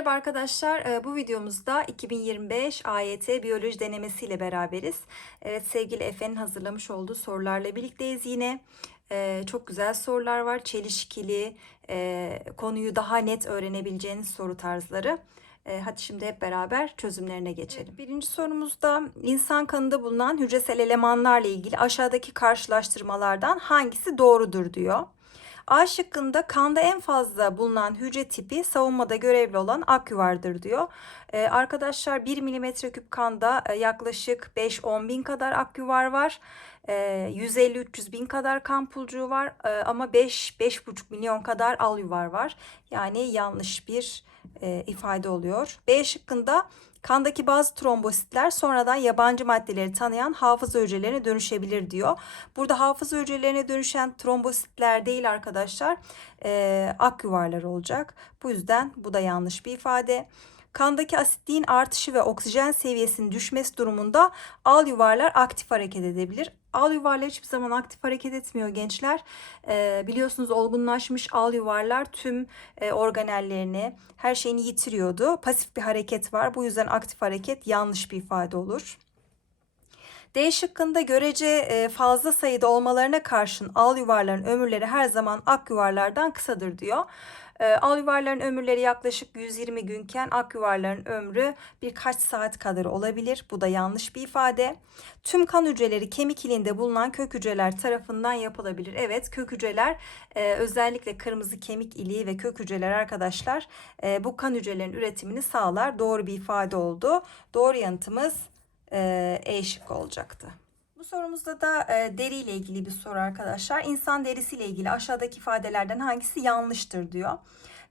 Merhaba arkadaşlar. Ee, Bu videomuzda 2025 AYT biyoloji denemesi ile beraberiz. Evet sevgili Efe'nin hazırlamış olduğu sorularla birlikteyiz yine. Ee, Çok güzel sorular var. Çelişkili, e, konuyu daha net öğrenebileceğiniz soru tarzları. Ee, Hadi şimdi hep beraber çözümlerine geçelim. Birinci sorumuzda insan kanında bulunan hücresel elemanlarla ilgili aşağıdaki karşılaştırmalardan hangisi doğrudur diyor. A şıkkında kanda en fazla bulunan hücre tipi savunmada görevli olan aküvardır diyor. Ee, arkadaşlar 1 milimetre küp kanda e, yaklaşık 5-10 bin kadar aküvar var. Ee, 150-300 bin kadar kan pulcuğu var Ee, ama 5-5,5 milyon kadar alyuvar var. Yani yanlış bir e, ifade oluyor. B şıkkında Kandaki bazı trombositler sonradan yabancı maddeleri tanıyan hafıza hücrelerine dönüşebilir diyor. Burada hafıza hücrelerine dönüşen trombositler değil arkadaşlar, e, ak yuvarlar olacak. Bu yüzden bu da yanlış bir ifade. Kandaki asitliğin artışı ve oksijen seviyesinin düşmesi durumunda al yuvarlar aktif hareket edebilir. Al yuvarlar hiçbir zaman aktif hareket etmiyor gençler. Ee, biliyorsunuz olgunlaşmış al yuvarlar tüm e, organellerini, her şeyini yitiriyordu. Pasif bir hareket var. Bu yüzden aktif hareket yanlış bir ifade olur. D şıkkında görece e, fazla sayıda olmalarına karşın al yuvarların ömürleri her zaman ak yuvarlardan kısadır diyor. E, Al yuvarların ömürleri yaklaşık 120 günken ak yuvarların ömrü birkaç saat kadar olabilir. Bu da yanlış bir ifade. Tüm kan hücreleri kemik ilinde bulunan kök hücreler tarafından yapılabilir. Evet kök hücreler e, özellikle kırmızı kemik iliği ve kök hücreler arkadaşlar e, bu kan hücrelerinin üretimini sağlar. Doğru bir ifade oldu. Doğru yanıtımız e, E şıkkı olacaktı. Bu sorumuzda da e, deri ile ilgili bir soru arkadaşlar. İnsan derisi ile ilgili aşağıdaki ifadelerden hangisi yanlıştır diyor.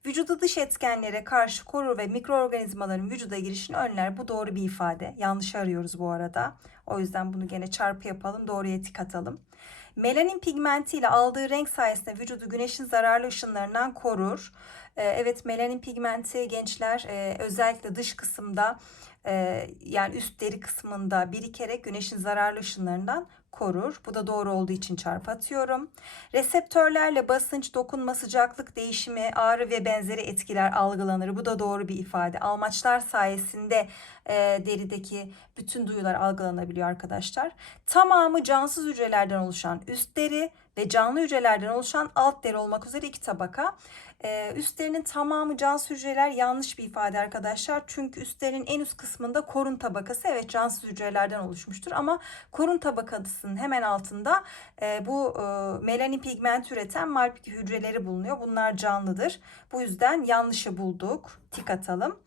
Vücudu dış etkenlere karşı korur ve mikroorganizmaların vücuda girişini önler. Bu doğru bir ifade. Yanlış arıyoruz bu arada. O yüzden bunu gene çarpı yapalım. Doğruya tik atalım. Melanin pigmenti ile aldığı renk sayesinde vücudu güneşin zararlı ışınlarından korur. Ee, evet melanin pigmenti gençler e, özellikle dış kısımda e, yani üst deri kısmında birikerek güneşin zararlı ışınlarından korur. Bu da doğru olduğu için çarpı atıyorum. Reseptörlerle basınç, dokunma, sıcaklık değişimi, ağrı ve benzeri etkiler algılanır. Bu da doğru bir ifade. Almaçlar sayesinde e, derideki bütün duyular algılanabiliyor arkadaşlar. Tamamı cansız hücrelerden oluşan üst deri ve canlı hücrelerden oluşan alt deri olmak üzere iki tabaka. Ee, üstlerinin tamamı cansız hücreler yanlış bir ifade arkadaşlar. Çünkü üstlerinin en üst kısmında korun tabakası evet cansız hücrelerden oluşmuştur. Ama korun tabakasının hemen altında e, bu e, melanin pigment üreten Malpighi hücreleri bulunuyor. Bunlar canlıdır. Bu yüzden yanlışı bulduk. Tik atalım.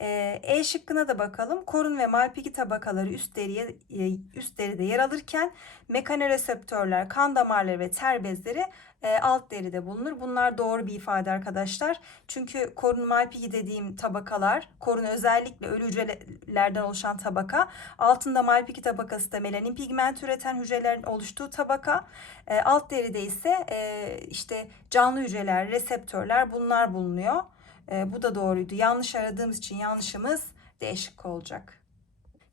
E şıkkına da bakalım. Korun ve Malpighi tabakaları üst deriye üst deride yer alırken mekanoreseptörler, kan damarları ve ter bezleri e, alt deride bulunur. Bunlar doğru bir ifade arkadaşlar. Çünkü korun Malpighi dediğim tabakalar, korun özellikle ölü hücrelerden oluşan tabaka. Altında Malpighi tabakası da melanin pigment üreten hücrelerin oluştuğu tabaka. E, alt deride ise e, işte canlı hücreler, reseptörler bunlar bulunuyor. E, bu da doğruydu. Yanlış aradığımız için yanlışımız D şıkkı olacak.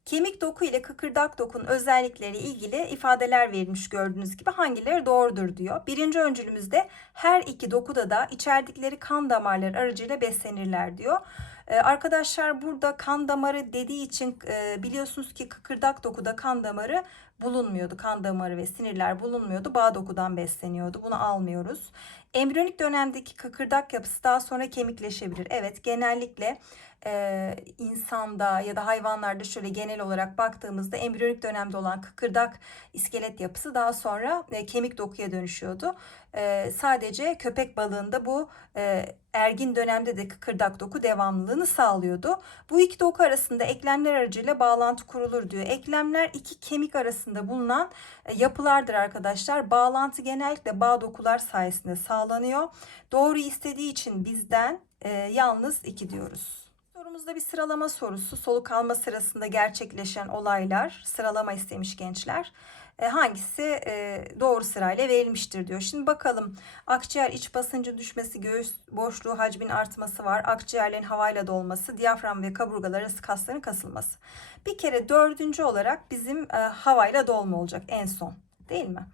Kemik doku ile kıkırdak dokun özellikleri ilgili ifadeler verilmiş gördüğünüz gibi hangileri doğrudur diyor. Birinci öncülümüzde her iki dokuda da içerdikleri kan damarları aracıyla beslenirler diyor. Ee, arkadaşlar burada kan damarı dediği için e, biliyorsunuz ki kıkırdak dokuda kan damarı bulunmuyordu. Kan damarı ve sinirler bulunmuyordu. Bağ dokudan besleniyordu. Bunu almıyoruz. Embriyonik dönemdeki kıkırdak yapısı daha sonra kemikleşebilir. Evet genellikle e, insanda ya da hayvanlarda şöyle genel olarak baktığımızda embriyonik dönemde olan kıkırdak iskelet yapısı daha sonra e, kemik dokuya dönüşüyordu. E, sadece köpek balığında bu e, ergin dönemde de kıkırdak doku devamlılığını sağlıyordu. Bu iki doku arasında eklemler aracıyla bağlantı kurulur diyor. Eklemler iki kemik arasında bulunan e, yapılardır arkadaşlar. Bağlantı genellikle bağ dokular sayesinde sağlanıyor. Doğru istediği için bizden e, yalnız iki diyoruz. Sorumuzda bir sıralama sorusu. Soluk alma sırasında gerçekleşen olaylar sıralama istemiş gençler. E, hangisi e, doğru sırayla verilmiştir diyor. Şimdi bakalım akciğer iç basıncı düşmesi, göğüs boşluğu hacmin artması var. Akciğerlerin havayla dolması, diyafram ve kaburgalar arası kasların kasılması. Bir kere dördüncü olarak bizim e, havayla dolma olacak en son. Değil mi?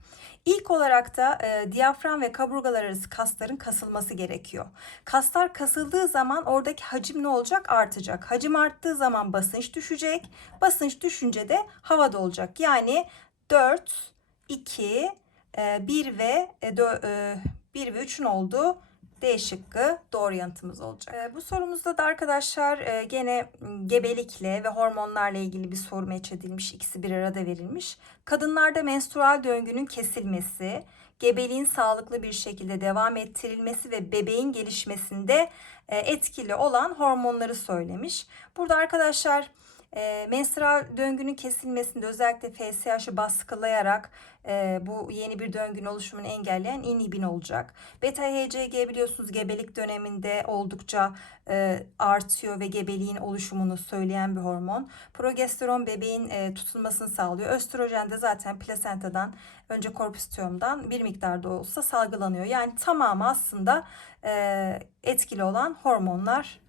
İlk olarak da e, diyafram ve kaburgalar arası kasların kasılması gerekiyor. Kaslar kasıldığı zaman oradaki hacim ne olacak? Artacak. Hacim arttığı zaman basınç düşecek. Basınç düşünce de havada olacak. Yani 4, 2, 1 ve e, dö- e, 1 ve 3'ün olduğu D şıkkı doğru yanıtımız olacak. E, bu sorumuzda da arkadaşlar e, gene gebelikle ve hormonlarla ilgili bir soru meç edilmiş. İkisi bir arada verilmiş. Kadınlarda menstrual döngünün kesilmesi, gebeliğin sağlıklı bir şekilde devam ettirilmesi ve bebeğin gelişmesinde e, etkili olan hormonları söylemiş. Burada arkadaşlar e, menstrual döngünün kesilmesinde özellikle FSH'ı baskılayarak e, bu yeni bir döngünün oluşumunu engelleyen inhibin olacak. Beta HCG biliyorsunuz gebelik döneminde oldukça e, artıyor ve gebeliğin oluşumunu söyleyen bir hormon. Progesteron bebeğin e, tutulmasını sağlıyor. Östrojen de zaten plasentadan önce korpüstiyumdan bir miktarda olsa salgılanıyor. Yani tamamı aslında e, etkili olan hormonlar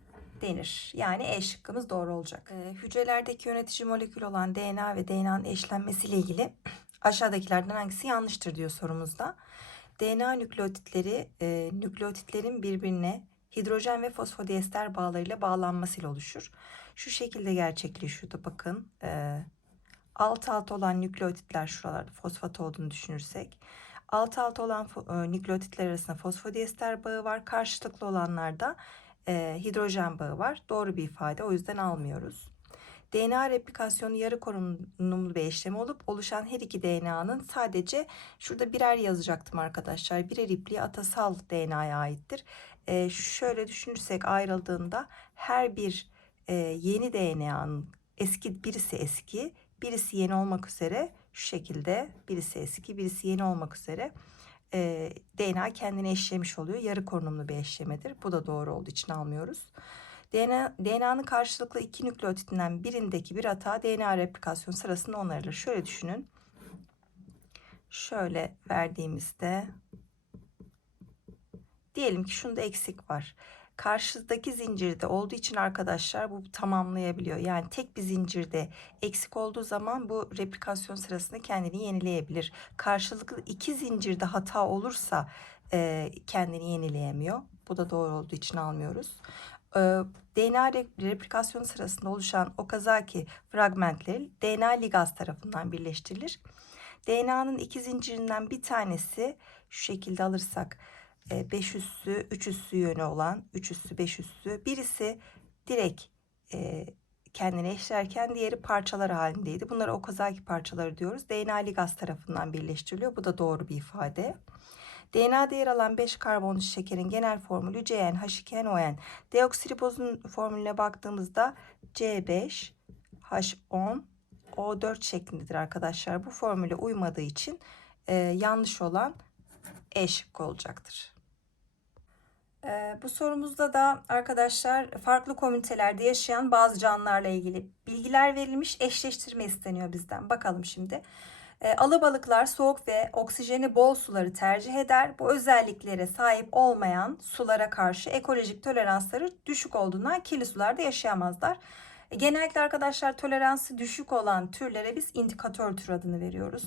denir. Yani E şıkkımız doğru olacak. Ee, hücrelerdeki yönetici molekül olan DNA ve DNA'nın eşlenmesiyle ilgili aşağıdakilerden hangisi yanlıştır diyor sorumuzda. DNA nükleotitleri e, nükleotitlerin birbirine hidrojen ve fosfodiester bağlarıyla bağlanmasıyla oluşur. Şu şekilde gerçekleşiyordu bakın. E, alt alta olan nükleotitler şuralarda fosfat olduğunu düşünürsek. Alt alta olan e, nükleotitler arasında fosfodiester bağı var. Karşılıklı olanlarda e, hidrojen bağı var. Doğru bir ifade o yüzden almıyoruz. DNA replikasyonu yarı korunumlu bir işlem olup oluşan her iki DNA'nın sadece şurada birer yazacaktım arkadaşlar. Birer ipliği atasal DNA'ya aittir. E, şöyle düşünürsek ayrıldığında her bir e, yeni DNA'nın eski birisi eski birisi yeni olmak üzere şu şekilde birisi eski birisi yeni olmak üzere e, DNA kendini eşlemiş oluyor. Yarı korunumlu bir eşlemedir. Bu da doğru olduğu için almıyoruz. DNA, DNA'nın karşılıklı iki nükleotitinden birindeki bir hata DNA replikasyon sırasında onarılır. Şöyle düşünün. Şöyle verdiğimizde diyelim ki şunda eksik var. Karşıdaki zincirde olduğu için arkadaşlar bu tamamlayabiliyor. Yani tek bir zincirde eksik olduğu zaman bu replikasyon sırasında kendini yenileyebilir. Karşılıklı iki zincirde hata olursa e, kendini yenileyemiyor. Bu da doğru olduğu için almıyoruz. E, DNA re- replikasyonu sırasında oluşan Okazaki fragmentleri DNA ligaz tarafından birleştirilir. DNA'nın iki zincirinden bir tanesi şu şekilde alırsak 5 üssü, 3 üssü yönü olan 3 üssü, 5 üssü birisi direkt e, kendine eşlerken diğeri parçalar halindeydi. Bunlara Okazaki parçaları diyoruz. DNA ligaz tarafından birleştiriliyor. Bu da doğru bir ifade. DNA'da yer alan 5 karbonlu şekerin genel formülü CnH2nON. Deoksiribozun formülüne baktığımızda C5, H10, O4 şeklindedir arkadaşlar. Bu formüle uymadığı için e, yanlış olan E şıkkı olacaktır. Ee, bu sorumuzda da arkadaşlar farklı komünitelerde yaşayan bazı canlılarla ilgili bilgiler verilmiş, eşleştirme isteniyor bizden. Bakalım şimdi. Ee, alabalıklar soğuk ve oksijeni bol suları tercih eder. Bu özelliklere sahip olmayan sulara karşı ekolojik toleransları düşük olduğundan kirli sularda yaşayamazlar. E, Genellikle arkadaşlar toleransı düşük olan türlere biz indikatör tür adını veriyoruz.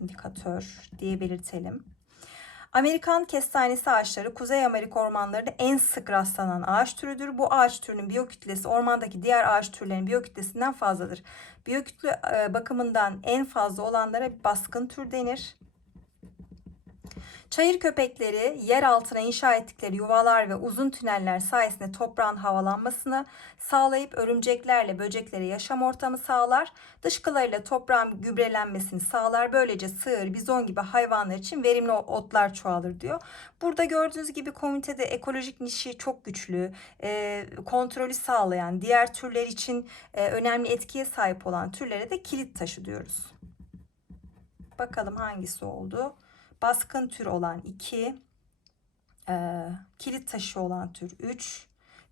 İndikatör diye belirtelim. Amerikan kestanesi ağaçları Kuzey Amerika ormanlarında en sık rastlanan ağaç türüdür. Bu ağaç türünün biyokütlesi ormandaki diğer ağaç türlerinin biyokütlesinden fazladır. Biyokütle e, bakımından en fazla olanlara baskın tür denir. Çayır köpekleri yer altına inşa ettikleri yuvalar ve uzun tüneller sayesinde toprağın havalanmasını sağlayıp örümceklerle böceklere yaşam ortamı sağlar. Dışkılarıyla toprağın gübrelenmesini sağlar. Böylece sığır, bizon gibi hayvanlar için verimli otlar çoğalır diyor. Burada gördüğünüz gibi komitede ekolojik nişi çok güçlü, e, kontrolü sağlayan, diğer türler için e, önemli etkiye sahip olan türlere de kilit taşı diyoruz. Bakalım hangisi oldu? Baskın tür olan 2, e, kilit taşı olan tür 3,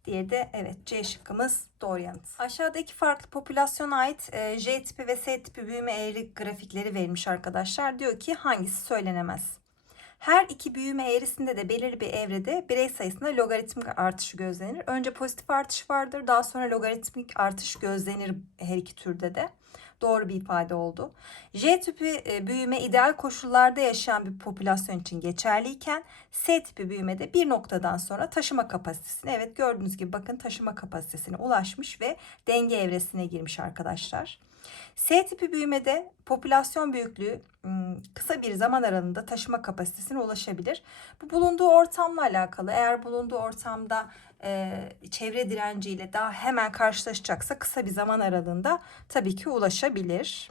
diye de evet C şıkkımız doğru yanıt. Aşağıda iki farklı popülasyona ait e, J tipi ve S tipi büyüme eğri grafikleri verilmiş arkadaşlar. Diyor ki hangisi söylenemez? Her iki büyüme eğrisinde de belirli bir evrede birey sayısında logaritmik artışı gözlenir. Önce pozitif artış vardır, daha sonra logaritmik artış gözlenir her iki türde de. Doğru bir ifade oldu. J tipi e, büyüme ideal koşullarda yaşayan bir popülasyon için geçerliyken S tipi büyümede bir noktadan sonra taşıma kapasitesine evet gördüğünüz gibi bakın taşıma kapasitesine ulaşmış ve denge evresine girmiş arkadaşlar. S tipi büyümede popülasyon büyüklüğü kısa bir zaman aralığında taşıma kapasitesine ulaşabilir. Bu bulunduğu ortamla alakalı. Eğer bulunduğu ortamda e, çevre direnciyle daha hemen karşılaşacaksa kısa bir zaman aralığında tabii ki ulaşabilir.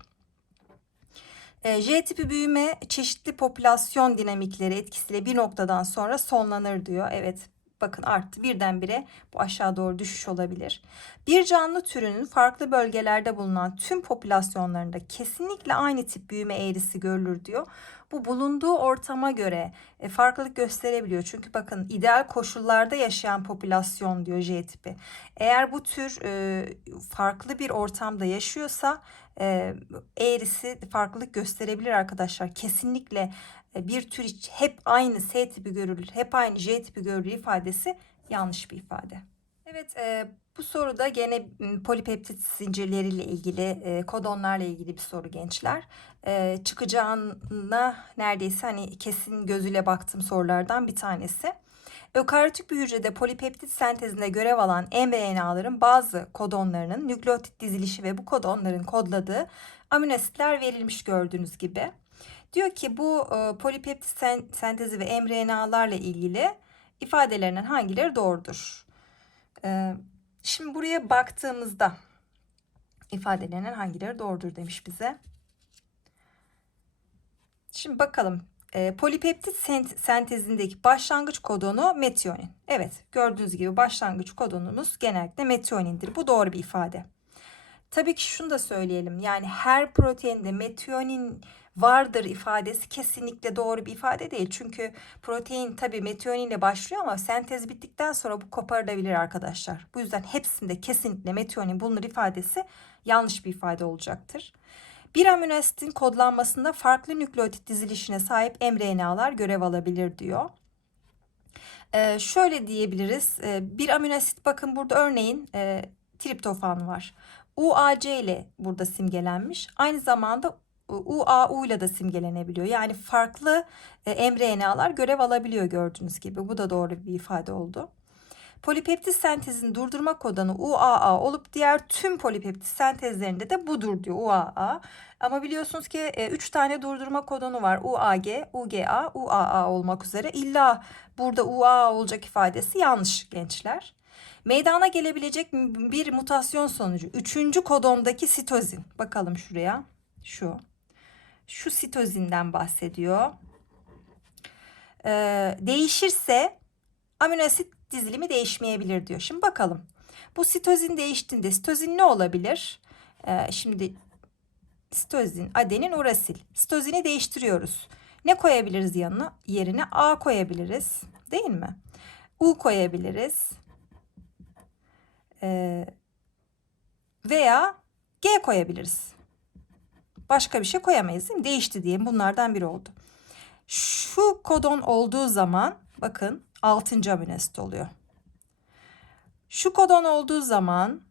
E, J tipi büyüme çeşitli popülasyon dinamikleri etkisiyle bir noktadan sonra sonlanır diyor. Evet bakın arttı birdenbire bu aşağı doğru düşüş olabilir. Bir canlı türünün farklı bölgelerde bulunan tüm popülasyonlarında kesinlikle aynı tip büyüme eğrisi görülür diyor. Bu bulunduğu ortama göre e, farklılık gösterebiliyor. Çünkü bakın ideal koşullarda yaşayan popülasyon diyor J tipi. Eğer bu tür e, farklı bir ortamda yaşıyorsa e, eğrisi farklılık gösterebilir arkadaşlar. Kesinlikle bir tür hep aynı S tipi görülür, hep aynı J tipi görülür ifadesi yanlış bir ifade. Evet, e, bu soruda gene polipeptit zincirleriyle ilgili, e, kodonlarla ilgili bir soru gençler. E, çıkacağına neredeyse hani kesin gözüyle baktığım sorulardan bir tanesi. Ökaryotik bir hücrede polipeptit sentezinde görev alan mRNA'ların bazı kodonlarının nükleotit dizilişi ve bu kodonların kodladığı amino asitler verilmiş gördüğünüz gibi. Diyor ki bu e, polipeptit sen- sentezi ve mRNA'larla ilgili ifadelerinden hangileri doğrudur? E, şimdi buraya baktığımızda ifadelerinden hangileri doğrudur demiş bize. Şimdi bakalım. E, polipeptit sent- sentezindeki başlangıç kodonu metionin. Evet, gördüğünüz gibi başlangıç kodonumuz genellikle metionindir. Bu doğru bir ifade. Tabii ki şunu da söyleyelim. Yani her proteinde metionin vardır ifadesi kesinlikle doğru bir ifade değil. Çünkü protein tabii metioninle başlıyor ama sentez bittikten sonra bu koparılabilir arkadaşlar. Bu yüzden hepsinde kesinlikle metionin bulunur ifadesi yanlış bir ifade olacaktır. Bir amino asitin kodlanmasında farklı nükleotit dizilişine sahip mRNA'lar görev alabilir diyor. Ee, şöyle diyebiliriz. Ee, bir amino asit bakın burada örneğin e, triptofan var. UAC ile burada simgelenmiş. Aynı zamanda UAU ile de simgelenebiliyor. Yani farklı e, mRNA'lar görev alabiliyor gördüğünüz gibi. Bu da doğru bir ifade oldu. Polipeptit sentezini durdurma kodonu UAA olup diğer tüm polipeptit sentezlerinde de budur diyor UAA. Ama biliyorsunuz ki 3 tane durdurma kodonu var. UAG, UGA, UAA olmak üzere. İlla burada UAA olacak ifadesi yanlış gençler. Meydana gelebilecek bir mutasyon sonucu. Üçüncü kodondaki sitozin. Bakalım şuraya. Şu. Şu sitozinden bahsediyor. Ee, değişirse amino asit dizilimi değişmeyebilir diyor. Şimdi bakalım. Bu sitozin değiştiğinde sitozin ne olabilir? Ee, şimdi sitozin, adenin, urasil. Sitozini değiştiriyoruz. Ne koyabiliriz yanına? Yerine A koyabiliriz. Değil mi? U koyabiliriz. Ee, veya G koyabiliriz. Başka bir şey koyamayız değil mi? Değişti diye bunlardan biri oldu. Şu kodon olduğu zaman bakın 6. amino asit oluyor. Şu kodon olduğu zaman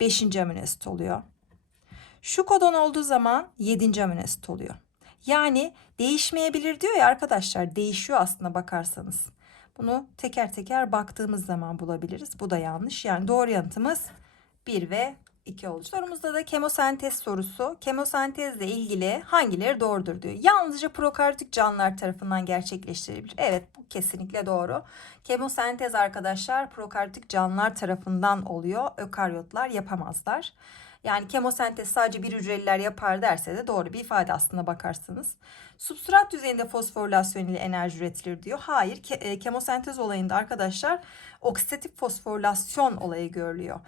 5. amino asit oluyor. Şu kodon olduğu zaman 7. amino asit oluyor. Yani değişmeyebilir diyor ya arkadaşlar. Değişiyor aslında bakarsanız. Bunu teker teker baktığımız zaman bulabiliriz. Bu da yanlış. Yani doğru yanıtımız 1 ve 2 olacak. Sorumuzda da kemosentez sorusu. Kemosentezle ilgili hangileri doğrudur diyor. Yalnızca prokaryotik canlılar tarafından gerçekleştirilebilir. Evet bu kesinlikle doğru. Kemosentez arkadaşlar prokaryotik canlılar tarafından oluyor. Ökaryotlar yapamazlar. Yani kemosentez sadece bir hücreliler yapar derse de doğru bir ifade aslında bakarsanız. Substrat düzeyinde fosforilasyon ile enerji üretilir diyor. Hayır, ke- e, kemosentez olayında arkadaşlar oksidatif fosforilasyon olayı görülüyor.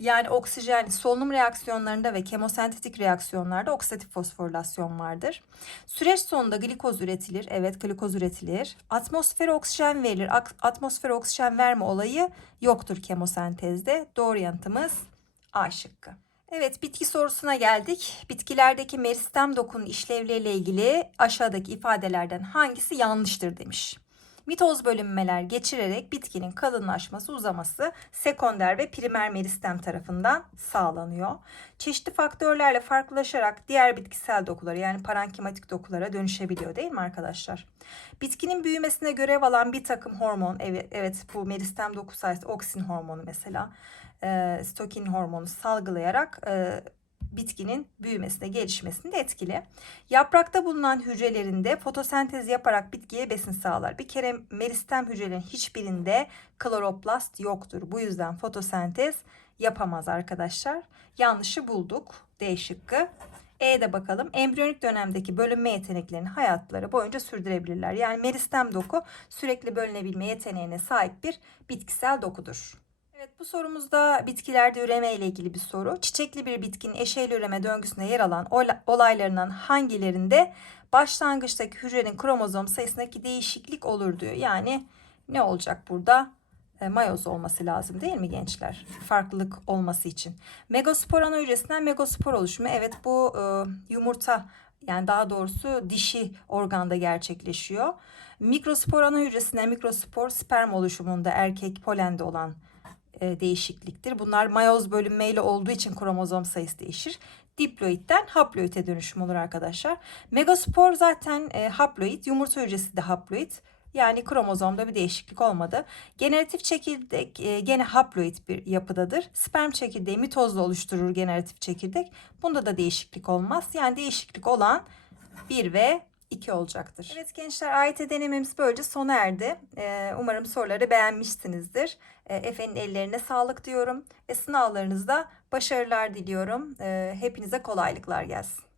Yani oksijen solunum reaksiyonlarında ve kemosentetik reaksiyonlarda oksidatif fosforilasyon vardır. Süreç sonunda glikoz üretilir. Evet glikoz üretilir. Atmosfere oksijen verilir. Atmosfere oksijen verme olayı yoktur kemosentezde. Doğru yanıtımız A şıkkı. Evet bitki sorusuna geldik. Bitkilerdeki meristem dokunun işlevleriyle ilgili aşağıdaki ifadelerden hangisi yanlıştır demiş. Mitoz bölünmeler geçirerek bitkinin kalınlaşması, uzaması sekonder ve primer meristem tarafından sağlanıyor. Çeşitli faktörlerle farklılaşarak diğer bitkisel dokulara yani parenkimatik dokulara dönüşebiliyor değil mi arkadaşlar? Bitkinin büyümesine görev alan bir takım hormon, evet, evet bu meristem doku sayesinde oksin hormonu mesela, e, stokin hormonu salgılayarak e, bitkinin büyümesine, gelişmesinde etkili. Yaprakta bulunan hücrelerinde fotosentez yaparak bitkiye besin sağlar. Bir kere meristem hücrelerin hiçbirinde kloroplast yoktur. Bu yüzden fotosentez yapamaz arkadaşlar. Yanlışı bulduk. D şıkkı. E'de bakalım. Embriyonik dönemdeki bölünme yeteneklerini hayatları boyunca sürdürebilirler. Yani meristem doku sürekli bölünebilme yeteneğine sahip bir bitkisel dokudur. Evet bu sorumuzda bitkilerde üreme ile ilgili bir soru. Çiçekli bir bitkinin eşeyli üreme döngüsünde yer alan ola- olaylarından hangilerinde başlangıçtaki hücrenin kromozom sayısındaki değişiklik olur diyor. Yani ne olacak burada? E, mayoz olması lazım değil mi gençler? Farklılık olması için. Megaspor ana hücresinden megaspor oluşumu. Evet bu e, yumurta yani daha doğrusu dişi organda gerçekleşiyor. Mikrospor ana hücresinden mikrospor sperm oluşumunda erkek polende olan değişikliktir. Bunlar mayoz bölünmeyle olduğu için kromozom sayısı değişir. Diploidden haploide dönüşüm olur arkadaşlar. Megaspor zaten e, haploid, yumurta hücresi de haploid. Yani kromozomda bir değişiklik olmadı. Generatif çekirdek e, gene haploid bir yapıdadır. Sperm çekirdeği mitozla oluşturur generatif çekirdek. Bunda da değişiklik olmaz. Yani değişiklik olan 1 ve 2 olacaktır. Evet gençler AYT denememiz böylece sona erdi. Ee, umarım soruları beğenmişsinizdir. Ee, Efe'nin ellerine sağlık diyorum ve sınavlarınızda başarılar diliyorum. Ee, hepinize kolaylıklar gelsin.